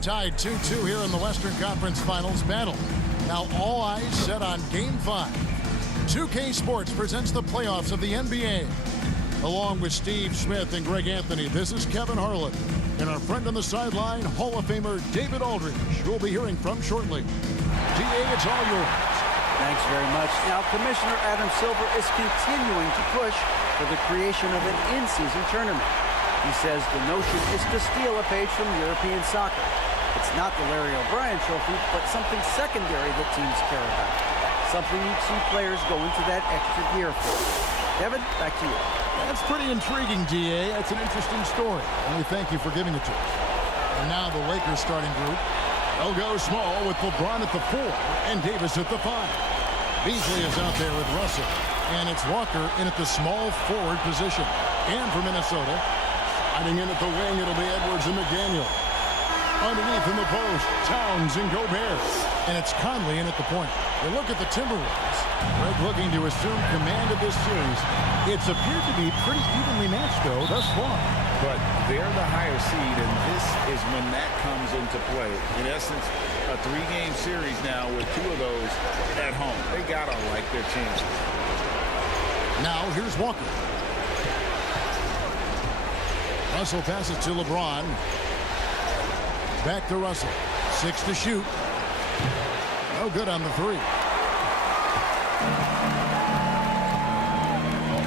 Tied 2-2 here in the Western Conference Finals battle. Now all eyes set on Game 5. 2K Sports presents the playoffs of the NBA. Along with Steve Smith and Greg Anthony, this is Kevin Harlan. And our friend on the sideline, Hall of Famer David Aldridge, who we'll be hearing from shortly. DA, it's all yours. Thanks very much. Now, Commissioner Adam Silver is continuing to push for the creation of an in-season tournament. He says the notion is to steal a page from European soccer. It's not the Larry O'Brien Trophy, but something secondary that teams care about. Something you'd see players go into that extra gear for. Kevin, back to you. That's pretty intriguing, DA. That's an interesting story. And we thank you for giving it to us. And now the Lakers starting group. They'll go small with LeBron at the 4 and Davis at the 5. Beasley is out there with Russell. And it's Walker in at the small forward position. And for Minnesota, sliding in at the wing, it'll be Edwards and McDaniel. Underneath in the post, Towns and Gobert. And it's Conley in at the point. We look at the Timberwolves. Greg looking to assume command of this series. It's appeared to be pretty evenly matched, though, thus far. But they're the higher seed, and this is when that comes into play. In essence, a 3-game series now with 2 of those at home. They gotta like their chances. Now here's Walker. Russell passes to LeBron. Back to Russell. 6 to shoot. No good on the 3.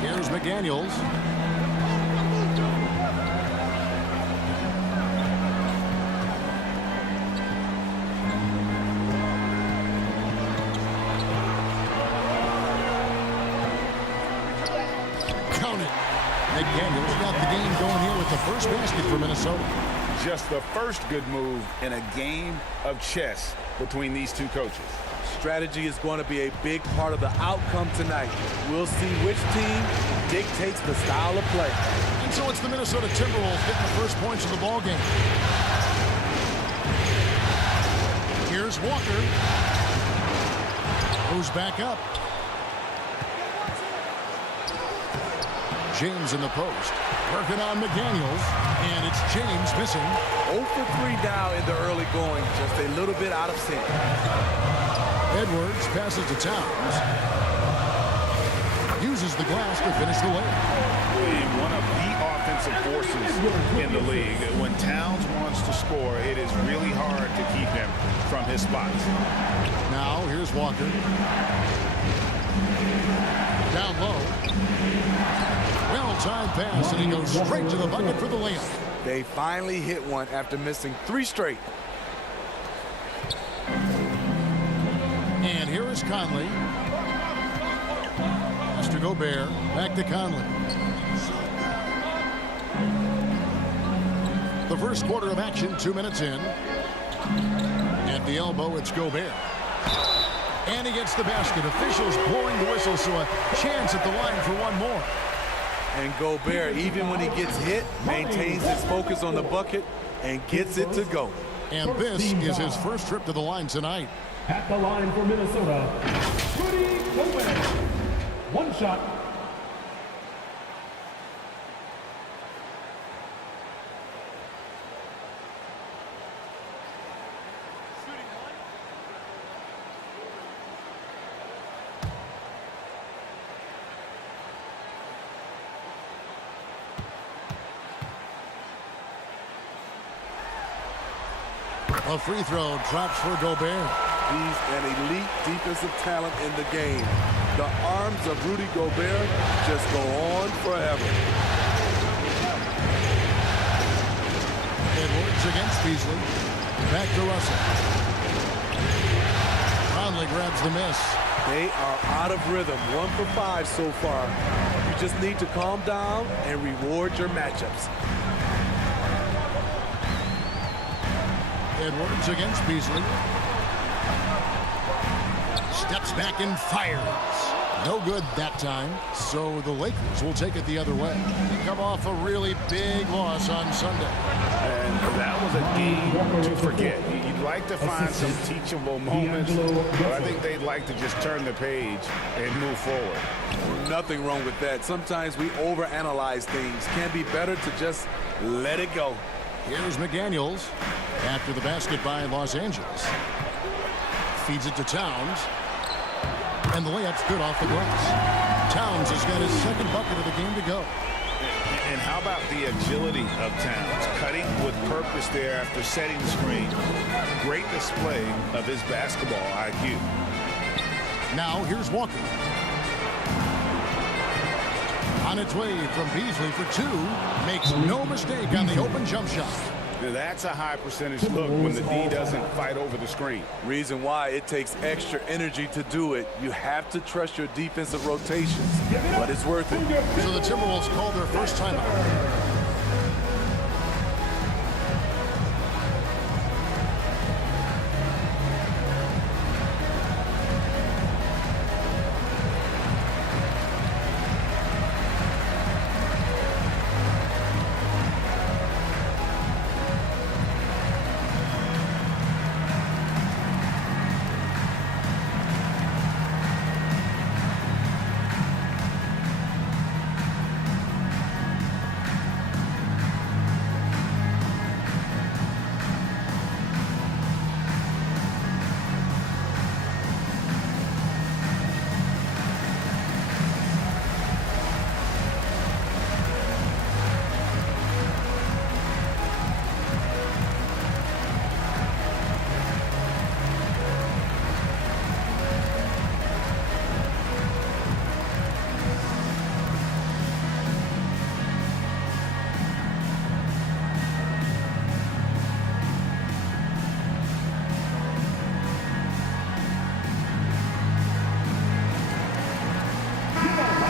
Here's McDaniels. Count it. McDaniels got the game going here with the first basket for Minnesota. Just the first good move in a game of chess between these two coaches. Strategy is going to be a big part of the outcome tonight. We'll see which team dictates the style of play. And so it's the Minnesota Timberwolves getting the first points of the ball game. Here's Walker. Goes back up. James in the post. Working on McDaniels. And it's James missing. 0 for 3 now in the early going. Just a little bit out of sync. Edwards passes to Towns. Uses the glass to finish the layup. One of the offensive forces in the league. When Towns wants to score, it is really hard to keep him from his spots. Now here's Walker. Down low. Well-timed pass, and he goes straight to the bucket for the layup. They finally hit one after missing 3 straight. And here is Conley. Mr. Gobert, back to Conley. The first quarter of action, 2 minutes in. At the elbow, it's Gobert. And he gets the basket. Officials blowing the whistle, so a chance at the line for one more. And Gobert, even when he gets hit, maintains his focus on the bucket and gets it to go. And this is his first trip to the line tonight. At the line for Minnesota, Rudy Gobert. 1 shot. A free throw drops for Gobert. He's an elite defensive talent in the game. The arms of Rudy Gobert just go on forever. Edwards against Beasley. Back to Russell. Conley grabs the miss. They are out of rhythm. 1 for 5 so far. You just need to calm down and reward your matchups. Edwards against Beasley. Steps back and fires. No good that time. So the Lakers will take it the other way. They come off a really big loss on Sunday. And that was a game to forget. You'd like to find some teachable moments, but I think they'd like to just turn the page and move forward. Nothing wrong with that. Sometimes we overanalyze things. Can be better to just let it go. Here's McDaniels. After the basket by Los Angeles. Feeds it to Towns. And the layup's good off the glass. Towns has got his second bucket of the game to go. And how about the agility of Towns? Cutting with purpose there after setting the screen. Great display of his basketball IQ. Now here's Walker. On its way from Beasley for two. Makes no mistake on the open jump shot. That's a high percentage look when the D doesn't fight over the screen. Reason why it takes extra energy to do it. You have to trust your defensive rotations, but it's worth it. So the Timberwolves called their first timeout.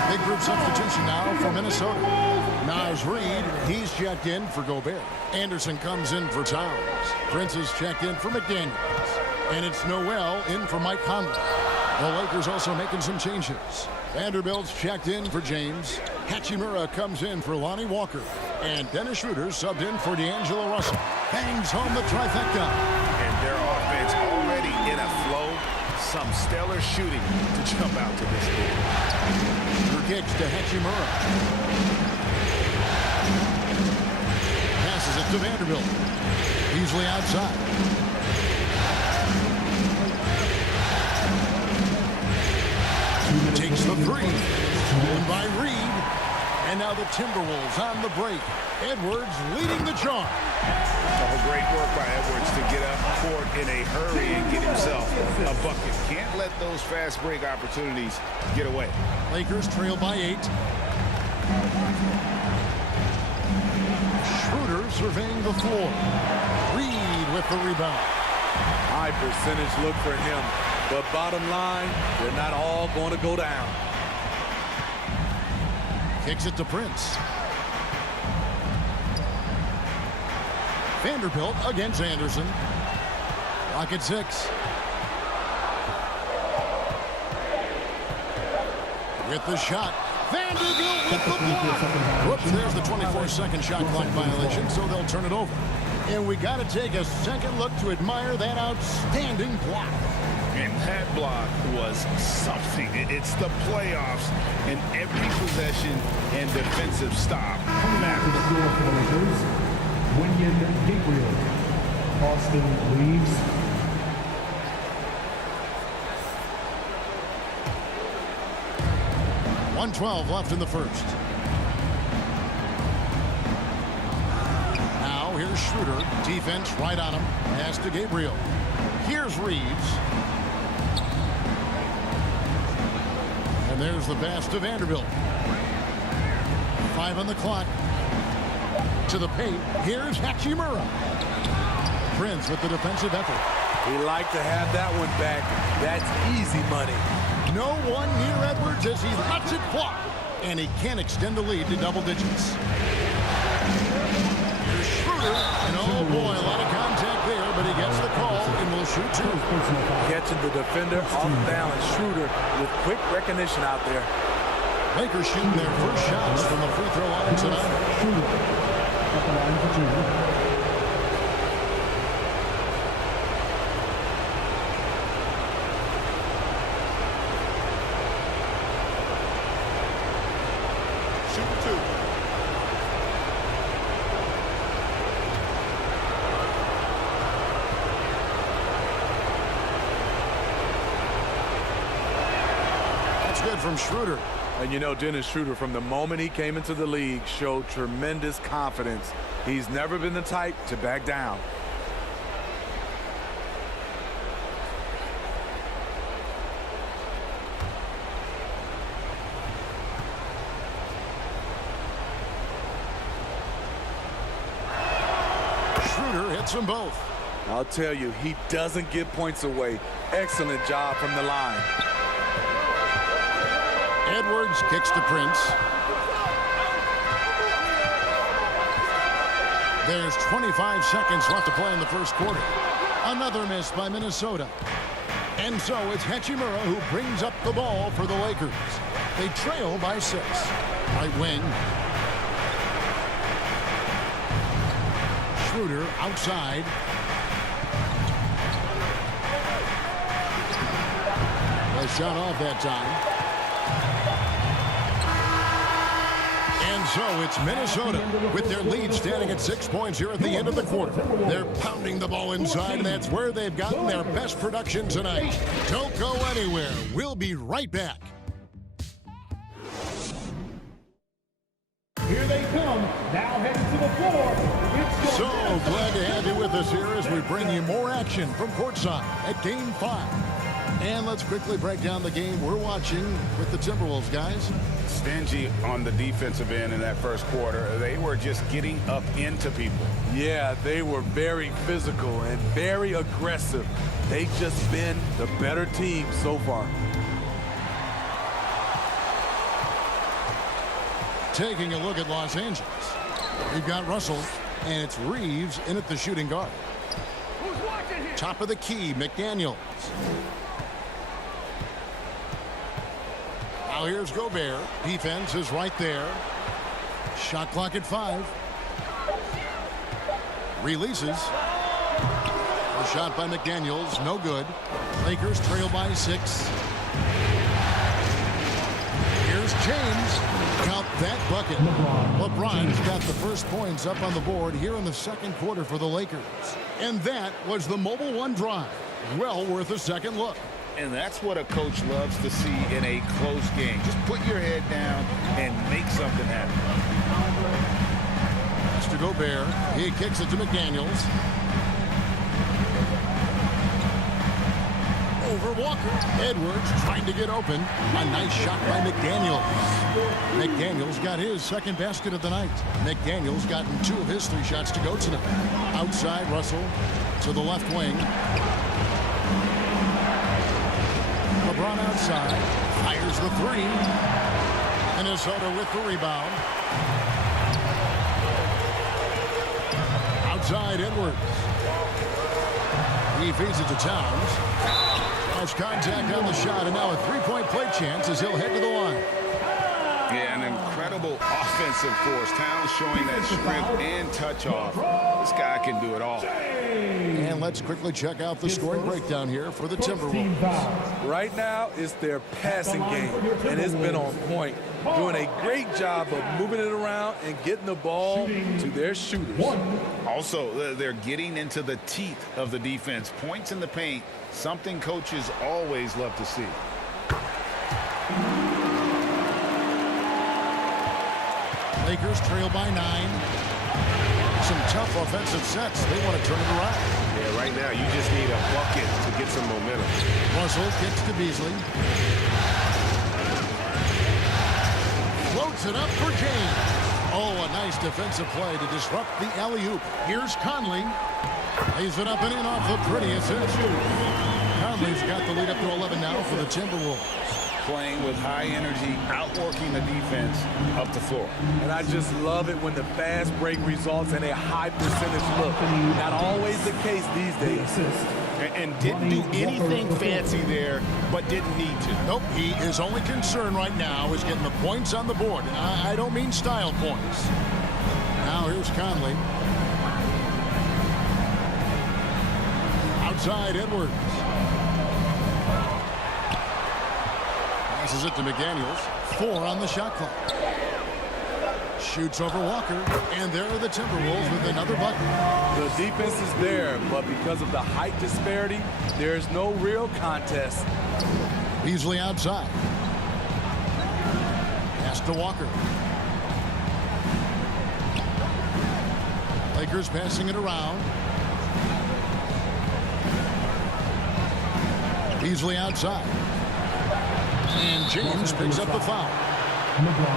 Big group substitution now for Minnesota. Naz Reid, he's checked in for Gobert. Anderson comes in for Towns. Prince is checked in for McDaniels. And it's Noel in for Mike Conley. The Lakers also making some changes. Vanderbilt's checked in for James. Hachimura comes in for Lonnie Walker. And Dennis Schroeder subbed in for D'Angelo Russell. Bangs home the trifecta. And their offense already in a flow. Some stellar shooting to jump out to this game. Kicks to Hachimura. Passes it to Vanderbilt. Easily outside. Takes the three. Stolen by Reed. And now the Timberwolves on the break. Edwards leading the charge. Oh, great work by Edwards to get up court in a hurry and get himself a bucket. Can't let those fast break opportunities get away. Lakers trail by 8. Schroeder surveying the floor. Reed with the rebound. High percentage look for him. But bottom line, they're not all going to go down. Kicks it to Prince. Vanderbilt against Anderson. Clock at 6. With the shot. Vanderbilt with the block. Whoops, there's the 24-second shot clock violation, so they'll turn it over. And we got to take a second look to admire that outstanding block. And that block was something. It's the playoffs, and every possession and defensive stop matters. To the floor for the Lakers, Wenyen Gabriel. Austin Reeves. .112 left in the first. Now here's Schroeder. Defense right on him. Pass to Gabriel. Here's Reeves. And there's the pass to Vanderbilt. 5 on the clock. To the paint. Here's Hachimura. Prince with the defensive effort. He liked to have that one back. That's easy money. No one near Edwards as he lets it fly. And he can extend the lead to double digits. Here's Schroeder. And oh boy, a lot of contact there, but he gets the call and will shoot 2. Catching the defender off balance. Schroeder with quick recognition out there. Lakers shooting their first shots from the free throw line tonight. Schroeder at the line for 2. from Schroeder. And you know, Dennis Schroeder, from the moment he came into the league, showed tremendous confidence. He's never been the type to back down. Schroeder hits them both. I'll tell you, he doesn't give points away. Excellent job from the line. Edwards kicks to Prince. There's 25 seconds left to play in the first quarter. Another miss by Minnesota. And so it's Hachimura who brings up the ball for the Lakers. They trail by 6. Right wing. Schroeder outside. A shot off that time. And so it's Minnesota with their lead standing at 6 points here at the end of the quarter. They're pounding the ball inside, and that's where they've gotten their best production tonight. Don't go anywhere. We'll be right back. Here they come, now heading to the floor. So glad to have you with us here as we bring you more action from courtside at Game 5. And let's quickly break down the game we're watching with the Timberwolves, guys. Stingy on the defensive end in that first quarter. They were just getting up into people. Yeah, they were very physical and very aggressive. They've just been the better team so far. Taking a look at Los Angeles. We've got Russell, and it's Reeves in at the shooting guard. Top of the key, McDaniels. Now here's Gobert. Defense is right there. Shot clock at 5. Releases. A shot by McDaniels, no good. Lakers trail by 6. Here's James. Count that bucket. LeBron's got the first points up on the board here in the second quarter for the Lakers. And that was the Mobile One drive. Well worth a second look. And that's what a coach loves to see in a close game. Just put your head down and make something happen. Mr. Gobert, he kicks it to McDaniels. Over Walker. Edwards trying to get open. A nice shot by McDaniels. McDaniels got his second basket of the night. McDaniels gotten 2 of his 3 shots to go tonight. Outside, Russell to the left wing. LeBron outside, fires the 3. Minnesota with the rebound. Outside, Edwards. He feeds it to Towns. Has contact on the shot, and now a 3-point play chance as he'll head to the line. Yeah, an incredible offensive force. Towns showing that strength and touch off. This guy can do it all. And let's quickly check out the scoring breakdown here for the Timberwolves. Right now, it's their passing game, and it's been on point. Doing a great job of moving it around and getting the ball to their shooters. Also, they're getting into the teeth of the defense. Points in the paint, something coaches always love to see. Lakers trail by 9. Some tough offensive sets. They want to turn it around. Yeah, right now you just need a bucket to get some momentum. Russell kicks to Beasley. Floats it up for James. Oh, a nice defensive play to disrupt the alley-oop. Here's Conley. Lays it up and in off the pretty assist. Conley's got the lead up to 11 now for the Timberwolves. Playing with high energy, outworking the defense up the floor. And I just love it when the fast break results in a high percentage look. Not always the case these days. And didn't do anything fancy there, but didn't need to. Nope, his only concern right now is getting the points on the board. And I don't mean style points. Now here's Conley. Outside, Edwards. Passes it to McDaniels. 4 on the shot clock. Shoots over Walker, and there are the Timberwolves with another bucket. The defense is there, but because of the height disparity, there's no real contest. Beasley outside. Pass to Walker. Lakers passing it around. Beasley outside. And James picks up the foul.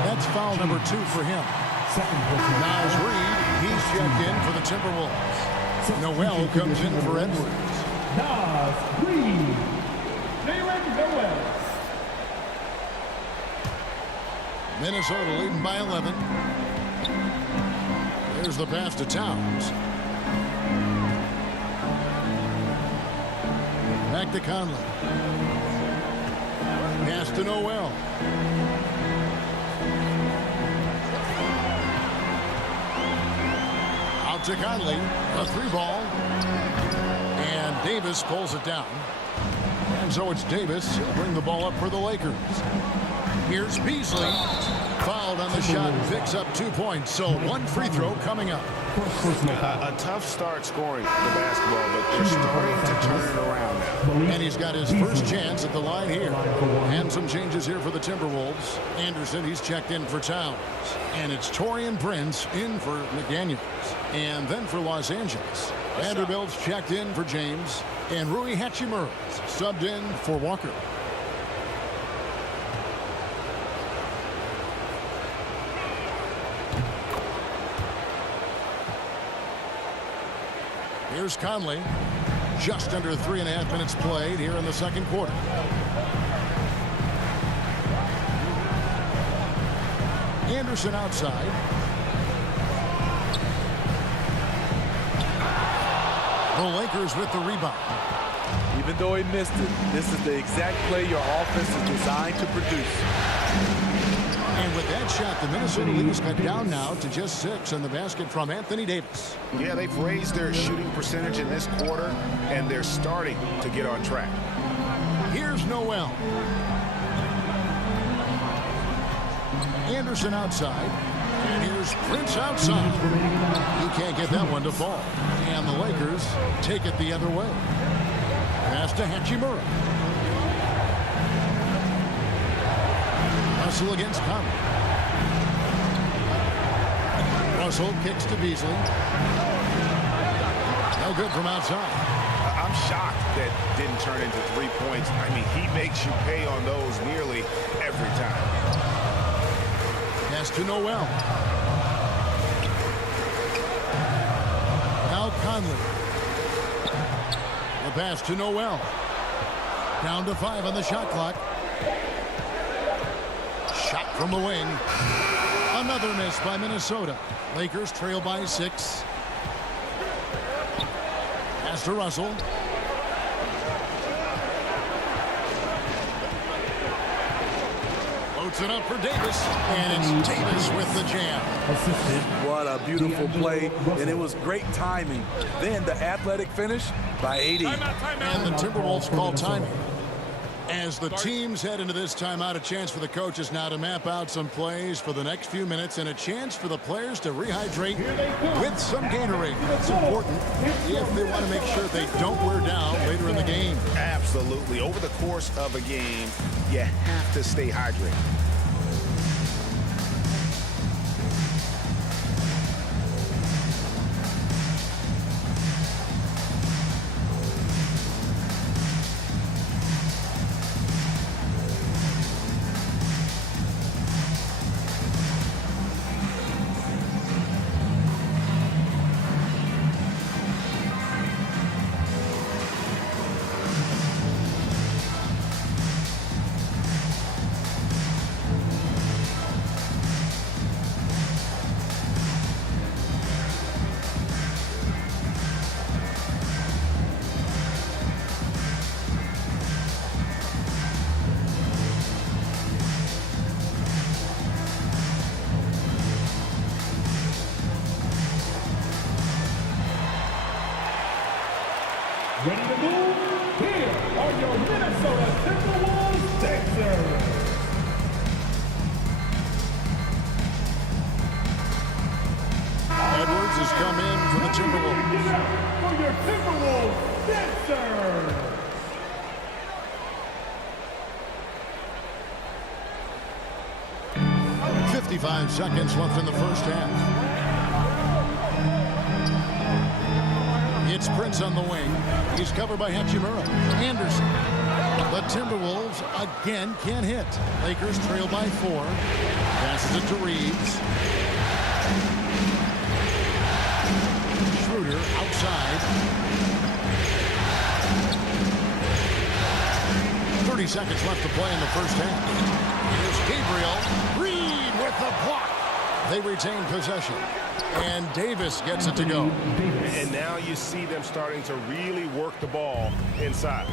That's foul number 2 for him. Niles Reed, he's checked in for the Timberwolves. Noel comes in for Edwards. Niles Reed. Noel. Minnesota leading by 11. There's the pass to Towns. Back to Conley. Pass to Noel. Out to Conley. A 3-ball. And Davis pulls it down. And so it's Davis. He'll bring the ball up for the Lakers. Here's Beasley. Fouled on the shot and picks up 2 points. So 1 free throw coming up. A tough start scoring the basketball, but they're starting to turn it around now. And he's got his first chance at the line here. And some changes here for the Timberwolves. Anderson, he's checked in for Towns. And it's Taurean Prince in for McDaniels. And then for Los Angeles, Vanderbilt's checked in for James. And Rui Hachimura subbed in for Walker. Here's Conley. Just under 3.5 minutes played here in the second quarter. Anderson outside. The Lakers with the rebound. Even though he missed it, this is the exact play your offense is designed to produce. And with that shot, the Minnesota Leafs cut down now to just 6 in the basket from Anthony Davis. Yeah, they've raised their shooting percentage in this quarter, and they're starting to get on track. Here's Noel. Anderson outside. And here's Prince outside. He can't get that one to fall. And the Lakers take it the other way. Pass to Hachimura. Russell against Conley. Russell kicks to Beasley. No good from outside. I'm shocked that didn't turn into 3 points. I mean, he makes you pay on those nearly every time. Pass to Noel. Now Conley. The pass to Noel. Down to 5 on the shot clock. Shot from the wing. Another miss by Minnesota. Lakers trail by 6. Pass to Russell. Loads it up for Davis. And it's Davis with the jam. What a beautiful play, and it was great timing. Then the athletic finish by 80. And the Timberwolves call timing. As the teams head into this timeout, a chance for the coaches now to map out some plays for the next few minutes and a chance for the players to rehydrate with some Gatorade. That's important if they want to make sure they don't wear down later in the game. Absolutely. Over the course of a game, you have to stay hydrated. Ready to move? Here are your Minnesota Timberwolves Sixers. Edwards has come in for the Timberwolves. For your Timberwolves Sixers. 55 seconds left in the first half. It's Prince on the wing. He's covered by Hachimura. Anderson. The Timberwolves again can't hit. Lakers trail by 4. Passes it to Reeves. Schroeder outside. 30 seconds left to play in the first half. Here's Gabriel. Reed with the block. They retain possession. And Davis gets it to go. And now you see them starting to really work the ball inside.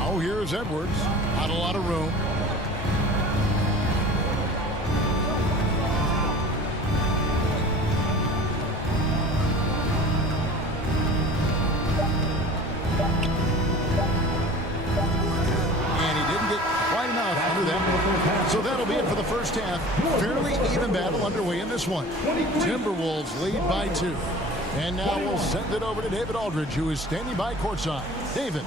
Oh, here's Edwards. Not a lot of room. So that'll be it for the first half. Fairly even battle underway in this one. Timberwolves lead by 2. And now we'll send it over to David Aldridge, who is standing by courtside. David.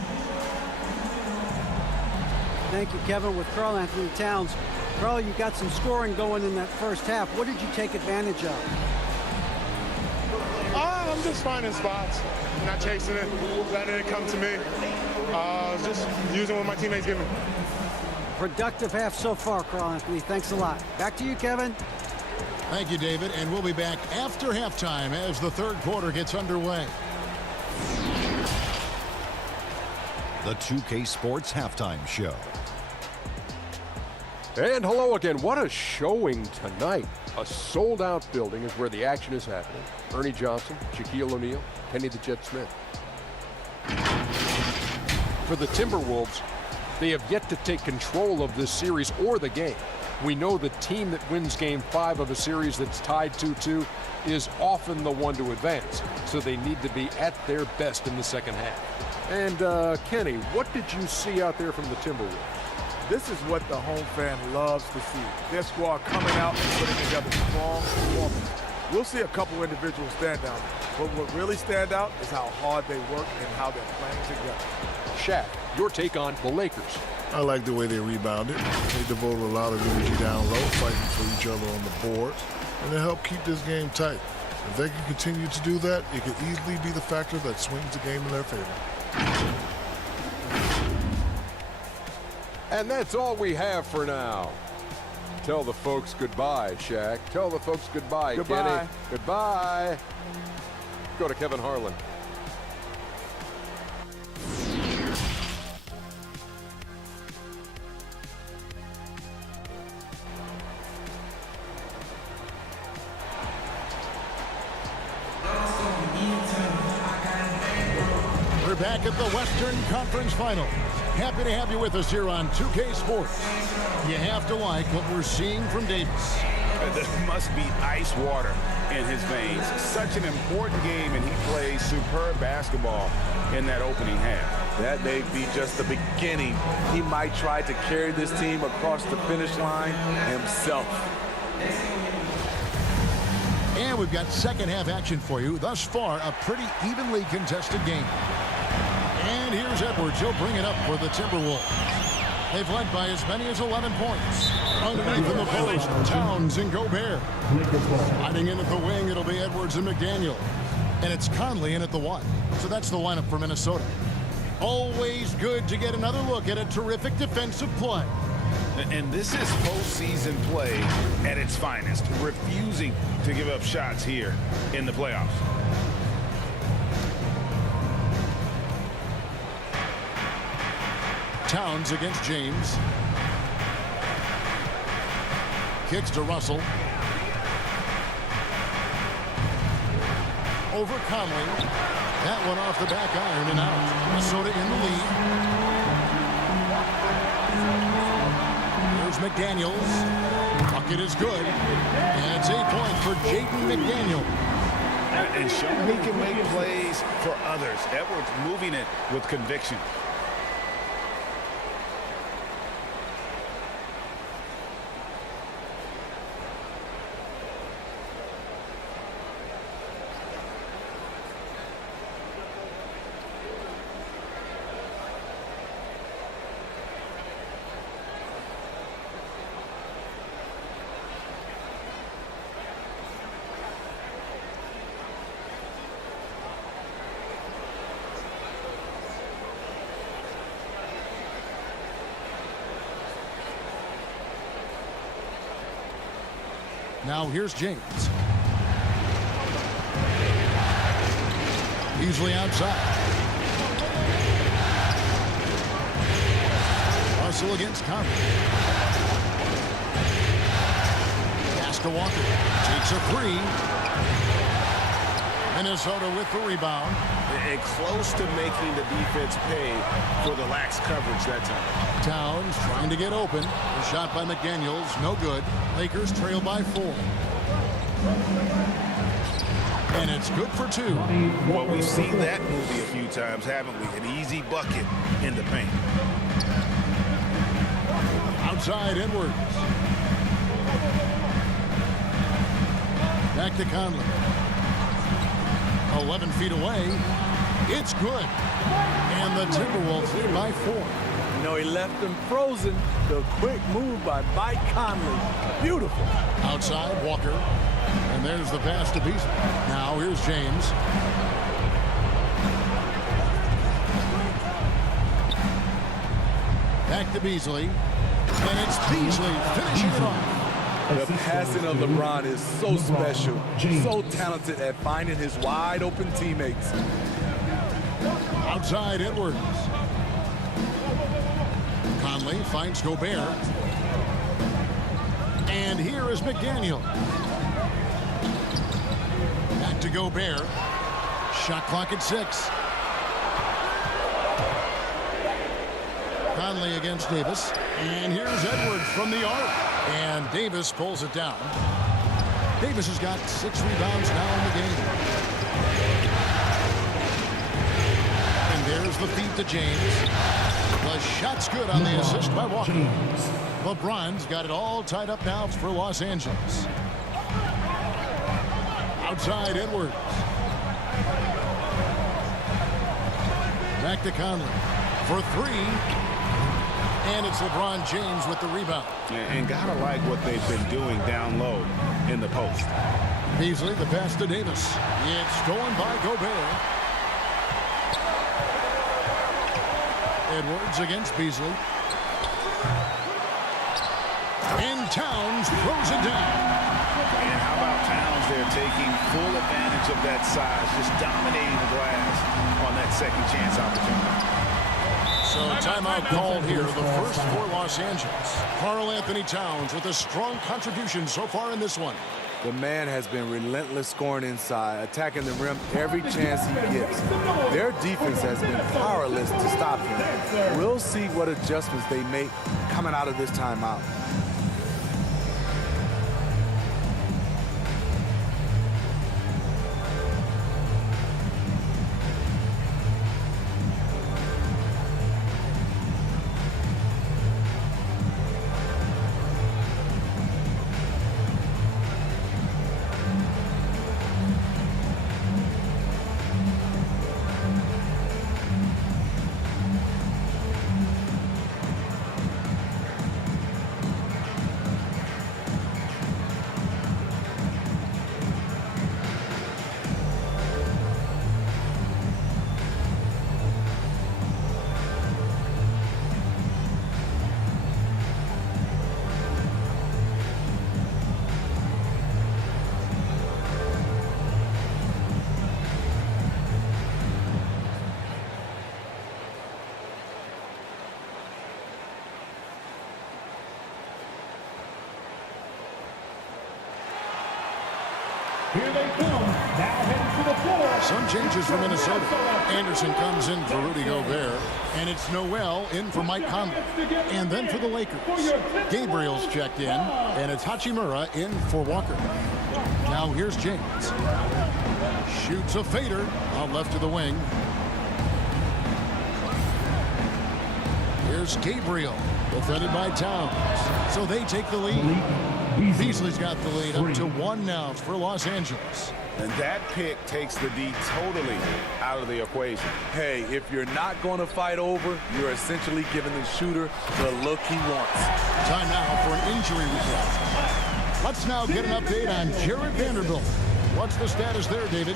Thank you, Kevin. With Karl Anthony Towns. Karl, you got some scoring going in that first half. What did you take advantage of? I'm just finding spots, not chasing it, letting it come to me. Just using what my teammates give me. Productive half so far, Karl Anthony. Thanks a lot. Back to you, Kevin. Thank you, David. And we'll be back after halftime as the third quarter gets underway. The 2K Sports Halftime Show. And hello again. What a showing tonight. A sold-out building is where the action is happening. Ernie Johnson, Shaquille O'Neal, Kenny the Jet Smith. For the Timberwolves, they have yet to take control of this series or the game. We know the team that wins Game 5 of a series that's tied 2-2 is often the one to advance, so they need to be at their best in the second half. And, Kenny, what did you see out there from the Timberwolves? This is what the home fan loves to see. Their squad coming out and putting together strong performance. We'll see a couple individuals stand out, but what really stand out is how hard they work and how they're playing together. Shaq, your take on the Lakers. I like the way they rebounded. They devoted a lot of energy down low, fighting for each other on the boards, and they help keep this game tight. If they can continue to do that, it could easily be the factor that swings the game in their favor. And that's all we have for now. Tell the folks goodbye, Shaq. Tell the folks goodbye, Goodbye. Kenny. Goodbye. Go to Kevin Harlan. We're back at the Western Conference Finals. Happy to have you with us here on 2K Sports. You have to like what we're seeing from Davis. There must be ice water in his veins. Such an important game, and he plays superb basketball in that opening half. That may be just the beginning. He might try to carry this team across the finish line himself. And we've got second half action for you. Thus far, a pretty evenly contested game. And here's Edwards. He'll bring it up for the Timberwolves. They've led by as many as 11 points. Underneath in the post, Towns and Gobert. Sliding in at the wing, it'll be Edwards and McDaniel. And it's Conley in at the 1. So that's the lineup for Minnesota. Always good to get another look at a terrific defensive play. And this is postseason play at its finest, refusing to give up shots here in the playoffs. Towns against James. Kicks to Russell. Over Conley. That one off the back iron and out. Minnesota in the lead. Here's McDaniels. Bucket is good. And it's 8 points for Jaden McDaniel. And showing he can make plays for others. Edwards moving it with conviction. Now here's James. Beasley outside. Russell against Conley. Pass to Walker. Takes a three. Minnesota with the rebound. And close to making the defense pay for the lax coverage that time. Towns trying to get open. A shot by McDaniels, no good. Lakers trail by 4. And it's good for 2. Well, we've seen that movie a few times, haven't we? An easy bucket in the paint. Outside Edwards. Back to Conley. 11 feet away. It's good. And the Timberwolves lead by 4. You know, he left them frozen. The quick move by Mike Conley. Beautiful. Outside, Walker. And there's the pass to Beasley. Now here's James. Back to Beasley. And it's Beasley finishing it off. The passing of LeBron is so special, so talented at finding his wide open teammates. Outside Edwards. Conley finds Gobert. And here is McDaniel. Back to Gobert. Shot clock at 6. Conley against Davis. And here's Edwards from the arc. And Davis pulls it down. Davis has got 6 rebounds now in the game. And there's the feed to James. The shot's good on the assist by Walker. LeBron's got it all tied up now for Los Angeles. Outside Edwards. Back to Conley for 3. And it's LeBron James with the rebound. And gotta like what they've been doing down low in the post. Beasley, the pass to Davis. It's stolen by Gobert. Edwards against Beasley. And Towns throws it down. And how about Towns there taking full advantage of that size, just dominating the glass on that second chance opportunity. So timeout called here, the first for Los Angeles. Karl Anthony Towns with a strong contribution so far in this one. The man has been relentless scoring inside, attacking the rim every chance he gets. Their defense has been powerless to stop him. We'll see what adjustments they make coming out of this timeout. Here they come, now heading to the floor. Some changes for Minnesota. Anderson comes in for Rudy Gobert. And it's Noel in for Mike Conley. And then for the Lakers, Gabriel's checked in. And it's Hachimura in for Walker. Now here's James. Shoots a fader out left to the wing. Here's Gabriel, defended by Towns. So they take the lead. Beasley's got the lead up to 1 now for Los Angeles. And that pick takes the D totally out of the equation. Hey, if you're not going to fight over, you're essentially giving the shooter the look he wants. Time now for an injury report. Let's now get an update on Jared Vanderbilt. What's the status there, David?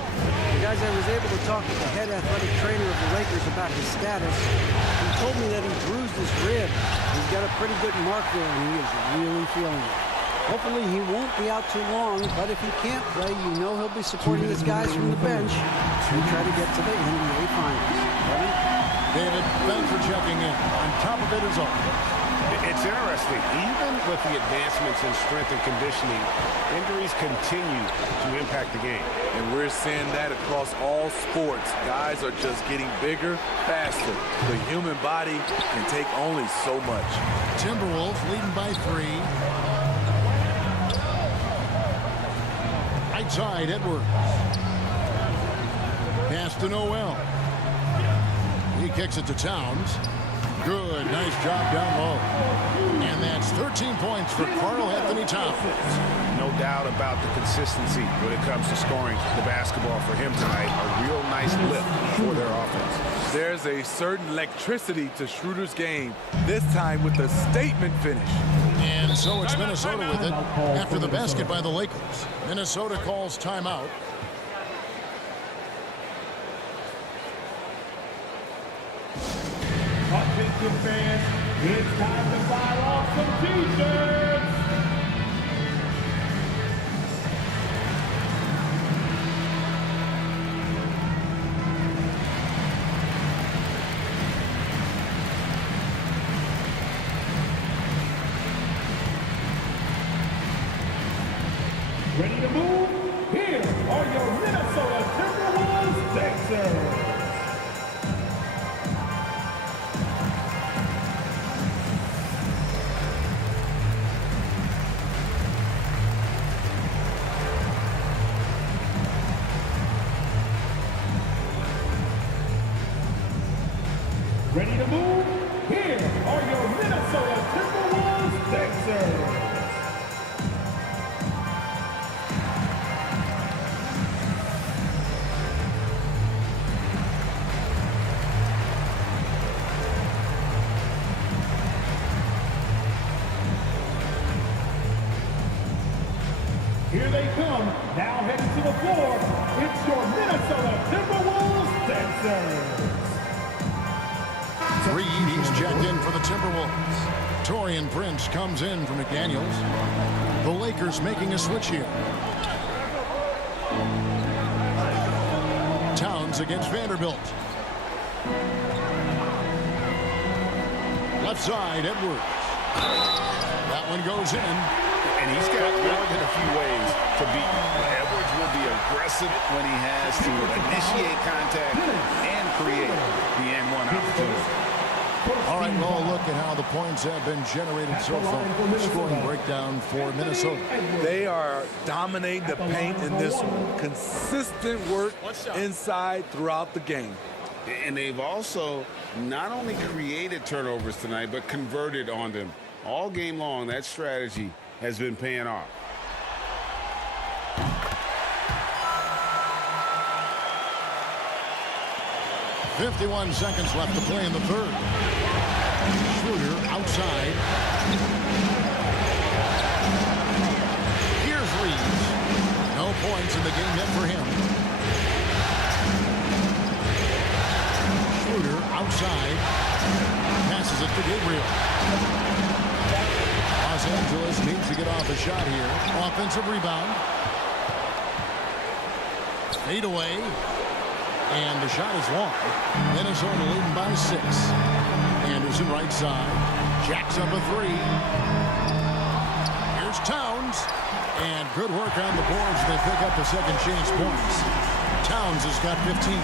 Guys, I was able to talk with the head athletic trainer of the Lakers about his status. He told me that he bruised his rib. He's got a pretty good mark there, and he is really feeling it. Hopefully he won't be out too long, but if he can't play, you know he'll be supporting his guys from the bench to try to get to the NBA Finals. Kevin? David, thanks for checking in. On top of it is always. It's interesting. Even with the advancements in strength and conditioning, injuries continue to impact the game. And we're seeing that across all sports. Guys are just getting bigger, faster. The human body can take only so much. Timberwolves leading by 3. Right side, Edwards. Pass to Noel. He kicks it to Towns. Good, nice job down low. And that's 13 points for Karl Anthony Towns. No doubt about the consistency when it comes to scoring the basketball for him tonight. A real nice lift for their offense. There's a certain electricity to Schroeder's game, this time with a statement finish. And so it's Minnesota with it after the basket by the Lakers. Minnesota calls timeout. Attention fans, it's time to fire off some T-shirts. Ready to move? Here are your Minnesota Timberwolves Sixers. Ready to move? Here are your Minnesota Timberwolves Sixers. Here they come, now heading to the floor. It's your Minnesota Timberwolves Sixers. Reed, he's checked in for the Timberwolves. Taurean Prince comes in for McDaniels. The Lakers making a switch here. Towns against Vanderbilt. Left side, Edwards. That one goes in. And he's got more than a few ways to beat him. Edwards will be aggressive when he has to initiate contact and create the and-one opportunity. All right, well, look at how the points have been generated so far. Scoring breakdown for Minnesota. They are dominating the paint in this one. Consistent work inside throughout the game. And they've also not only created turnovers tonight, but converted on them. All game long, that strategy has been paying off. .51 seconds left to play in the third. Schroeder outside. Here's Reeves. No points in the game yet for him. Schroeder outside. Passes it to Gabriel. Los Angeles needs to get off a shot here. Offensive rebound. Fade away. And the shot is long. Minnesota leading by 6. Anderson right side. Jacks up a 3. Here's Towns. And good work on the boards. They pick up the second chance points. Towns has got 15. Yeah,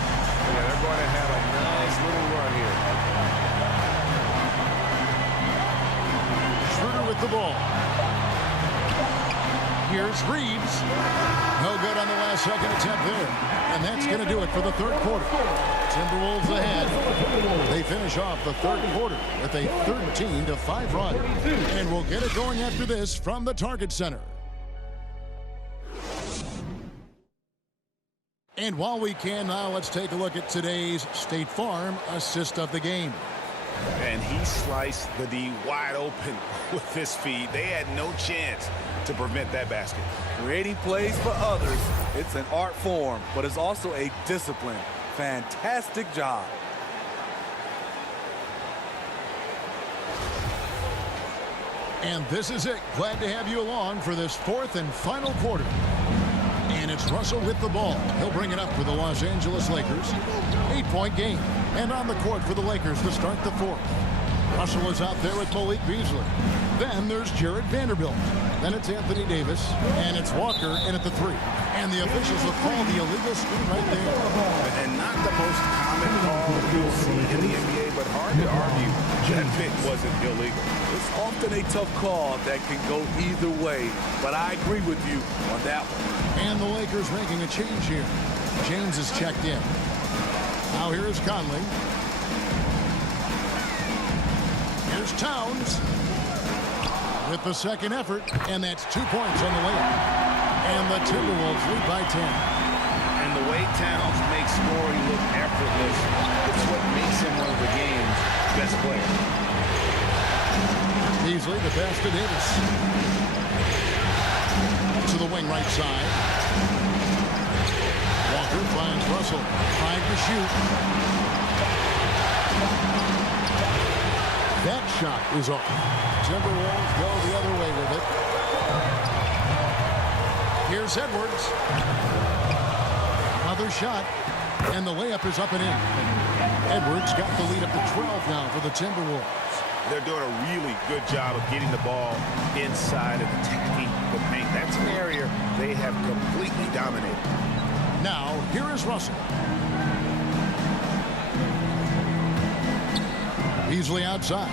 they're going to have a nice little run here. Schroeder with the ball. Here's Reeves. No good on the last second attempt there. And that's going to do it for the third quarter. Timberwolves ahead. They finish off the third quarter with a 13-5 run. And we'll get it going after this from the Target Center. And while we can now, let's take a look at today's State Farm assist of the game. And he sliced the D wide open with his feed. They had no chance to prevent that basket. Creating plays for others, it's an art form, but it's also a discipline. Fantastic job. And this is it. Glad to have you along for this fourth and final quarter. And it's Russell with the ball. He'll bring it up for the Los Angeles Lakers. 8-point game. And on the court for the Lakers to start the fourth. Russell is out there with Malik Beasley. Then there's Jared Vanderbilt. Then it's Anthony Davis. And it's Walker in at the 3. And the officials have called the illegal screen right there. And not the most common call you'll see in the NBA, but hard to argue that pick wasn't illegal. It's often a tough call that can go either way, but I agree with you on that one. And the Lakers making a change here. James is checked in. Now here's Conley. Here's Towns with the second effort, and that's 2 points on the layup. And the Timberwolves lead by 10. And the way Towns makes scoring look effortless, it's what makes him one of the game's best players. Beasley, the pass to Davis. To the wing right side. Walker finds Russell. Trying to shoot. That shot is off. Timberwolves go the other way with it. Here's Edwards. Another shot. And the layup is up and in. Edwards got the lead up to 12 now for the Timberwolves. They're doing a really good job of getting the ball inside and attacking the paint. That's an area they have completely dominated. Now, here is Russell. Beasley outside.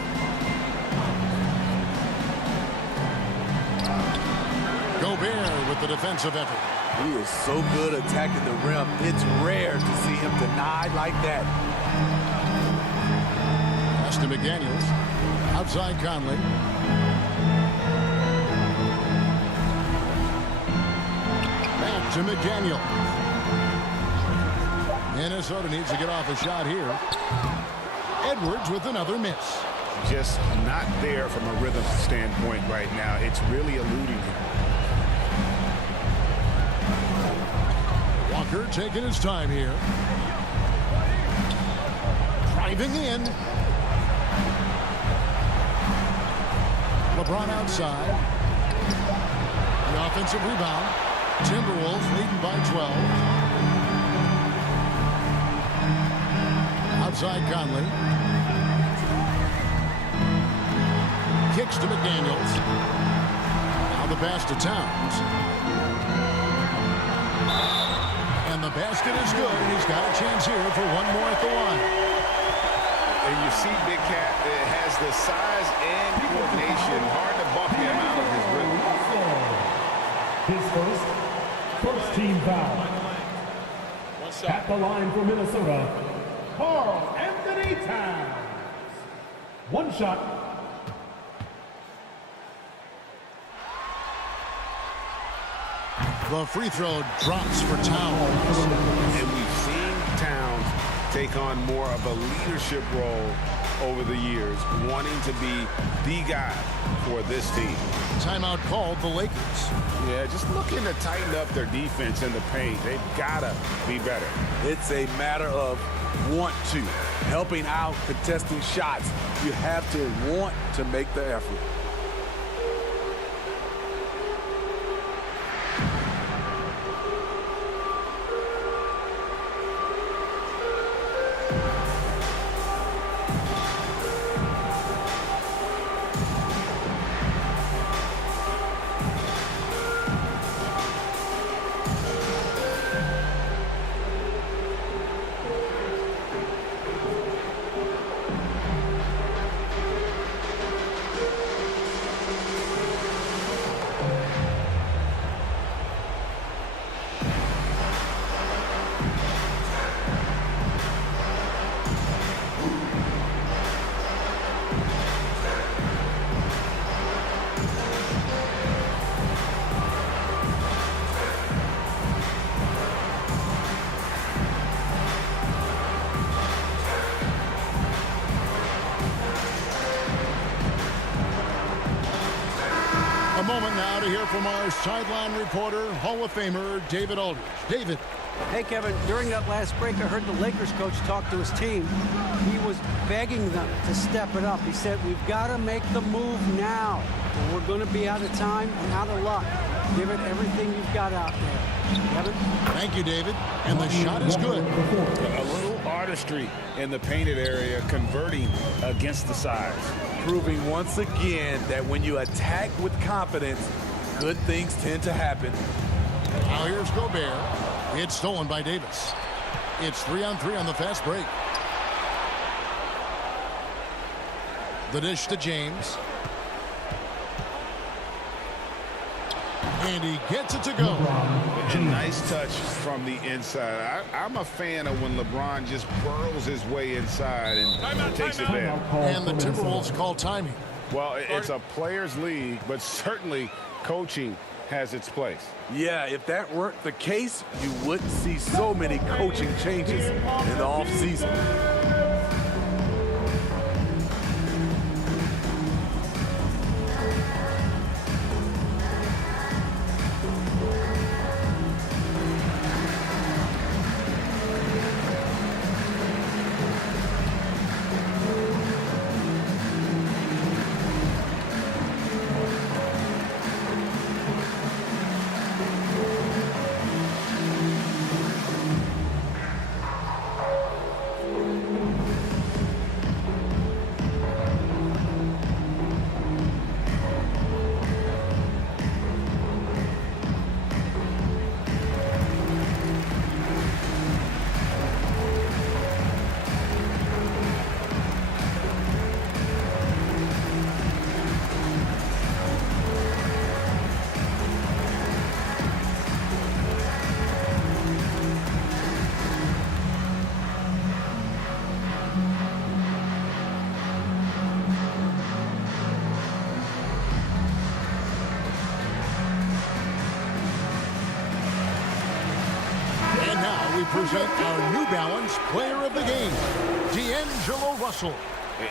Gobert with the defensive effort. He is so good attacking the rim. It's rare to see him denied like that. Pass to McDaniels. Outside Conley. Back to McDaniels. Minnesota needs to get off a shot here. Edwards with another miss. Just not there from a rhythm standpoint right now. It's really eluding him. Walker taking his time here. Driving in. LeBron outside. The offensive rebound. Timberwolves leading by 12. Outside Conley. Kicks to McDaniels. Now the pass to Towns. And the basket is good, and he's got a chance here for one more at the line. And you see Big Cat has the size and coordination. Hard to buck him out of his rhythm. His first team foul. At the line for Minnesota, Karl Anthony Towns. One shot. The free throw drops for Towns. And we've seen Towns take on more of a leadership role over the years, wanting to be the guy for this team. Timeout called the Lakers. Yeah, just looking to tighten up their defense in the paint. They've got to be better. It's a matter of want to. Helping out, contesting shots. You have to want to make the effort. A moment now to hear from our sideline reporter, Hall of Famer David Aldridge. David. Hey, Kevin, during that last break, I heard the Lakers coach talk to his team. He was begging them to step it up. He said, we've got to make the move now. We're going to be out of time and out of luck. Give it everything you've got out there. Kevin? Thank you, David. And the shot is good. A little artistry in the painted area, converting against the size. Proving once again that when you attack with confidence, good things tend to happen. Now here's Gobert. It's stolen by Davis. It's 3-on-3 on the fast break. The dish to James. And he gets it to go. A nice touch from the inside. I'm a fan of when LeBron just burrows his way inside and takes advantage. And the Timberwolves call timing. Well, it's a players' league, but certainly coaching has its place. Yeah, if that weren't the case, you wouldn't see so many coaching changes in the offseason. Present our New Balance Player of the Game, D'Angelo Russell.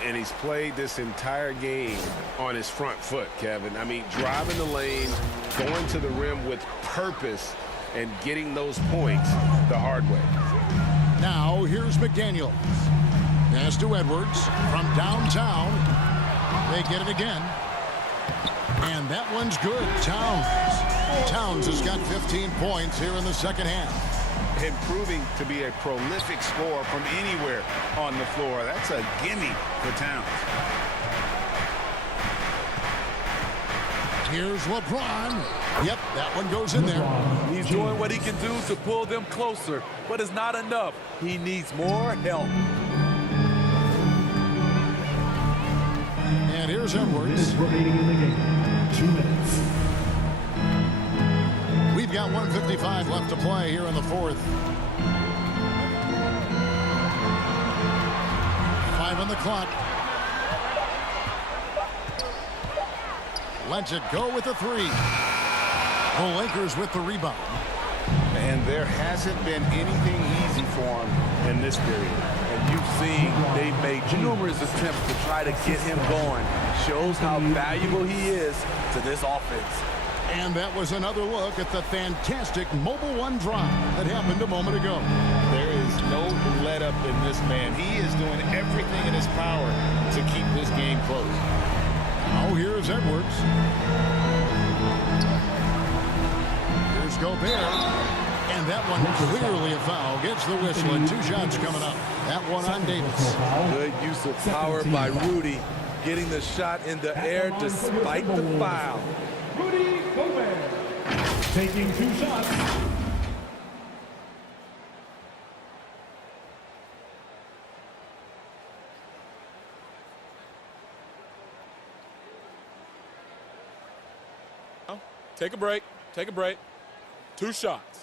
And he's played this entire game on his front foot, Kevin. I mean, driving the lane, going to the rim with purpose, and getting those points the hard way. Now, here's McDaniels. Pass to Edwards from downtown. They get it again. And that one's good. Towns has got 15 points here in the second half. Improving to be a prolific scorer from anywhere on the floor. That's a gimme for Towns. Here's LeBron. Yep, that one goes in there. He's doing what he can do to pull them closer, but it's not enough. He needs more help. And here's Edwards. Remaining in the game. 2 minutes. We've got 1:55 left to play here in the fourth. 5 on the clock. Lets it go with the 3. The Lakers with the rebound. And there hasn't been anything easy for him in this period. And you've seen they've made numerous attempts to try to get him going. Shows how valuable he is to this offense. And that was another look at the fantastic Mobile One drive that happened a moment ago. There is no let up in this man. He is doing everything in his power to keep this game close. Now here's Edwards. Here's Gobert. And that one clearly a foul. Gets the whistle and 2 shots coming up. That one on Davis. Good use of power by Rudy, getting the shot in the air despite the foul. Rudy Gobert taking 2 shots. Take a break. Take a break. 2 shots.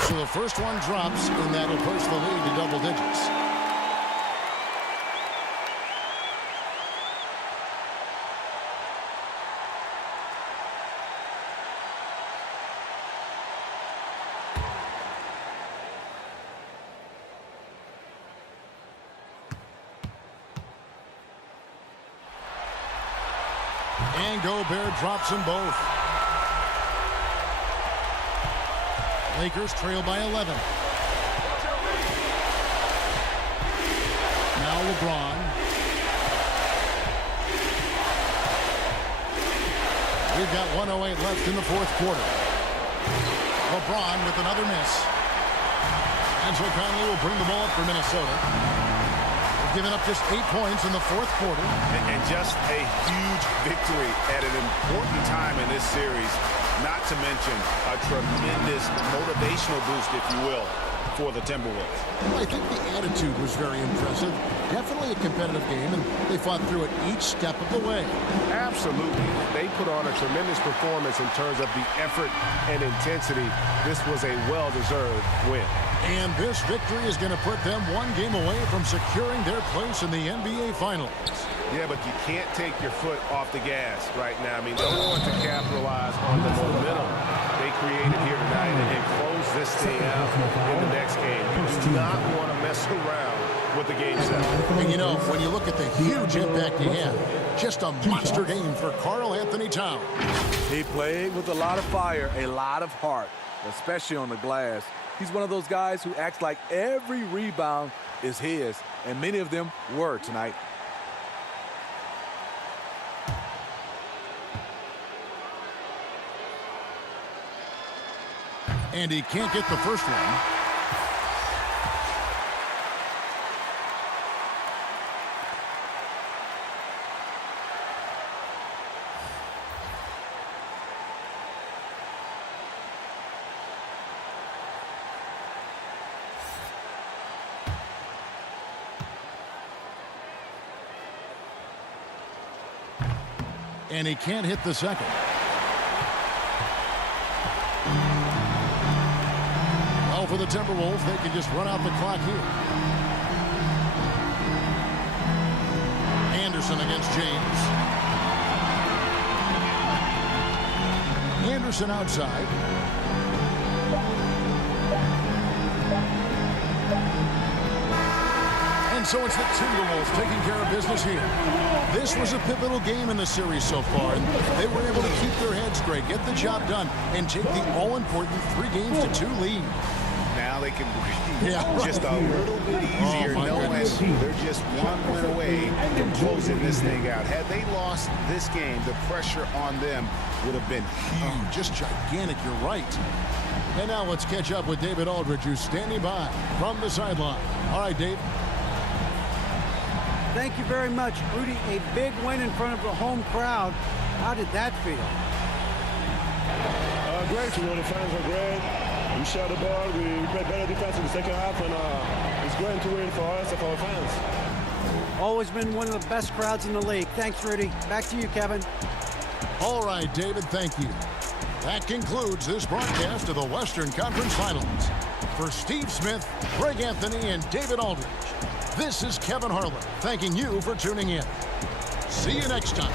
So the first one drops, and that'll push the lead to double digits. And Gobert drops them both. Lakers trail by 11. Now LeBron. We've got 1:08 left in the fourth quarter. LeBron with another miss. And so Conley will bring the ball up for Minnesota. They've given up just 8 points in the fourth quarter. And just a huge victory at an important time in this series. Not to mention a tremendous motivational boost, if you will, for the Timberwolves. Well, I think the attitude was very impressive. Definitely a competitive game, and they fought through it each step of the way. Absolutely. They put on a tremendous performance in terms of the effort and intensity. This was a well-deserved win. And this victory is going to put them one game away from securing their place in the NBA Finals. Yeah, but you can't take your foot off the gas right now. I mean, they want to capitalize on the momentum they created here tonight and close this thing out in the next game. You do not want to mess around with the game set. And you know, when you look at the huge impact he had, just a monster game for Karl Anthony Towns. He played with a lot of fire, a lot of heart, especially on the glass. He's one of those guys who acts like every rebound is his, and many of them were tonight. And he can't get the first one. And he can't hit the second. Well, for the Timberwolves, they can just run out the clock here. Anderson against James. Anderson outside. And so it's the Timberwolves taking care of business here. This was a pivotal game in the series so far, and they were able to keep their heads straight, get the job done, and take the all-important 3-2 lead. Now they can breathe just a little bit easier, knowing they're just one win away from closing this thing out. Had they lost this game, the pressure on them would have been huge. Just gigantic, you're right. And now let's catch up with David Aldridge, who's standing by from the sideline. All right, Dave. Thank you very much, Rudy. A big win in front of the home crowd. How did that feel? Great. You know, the fans are great. We shot the ball. We played better defense in the second half, and it's great to win for us and for our fans. Always been one of the best crowds in the league. Thanks, Rudy. Back to you, Kevin. All right, David, thank you. That concludes this broadcast of the Western Conference Finals. For Steve Smith, Greg Anthony, and David Aldridge, this is Kevin Harlan thanking you for tuning in. See you next time.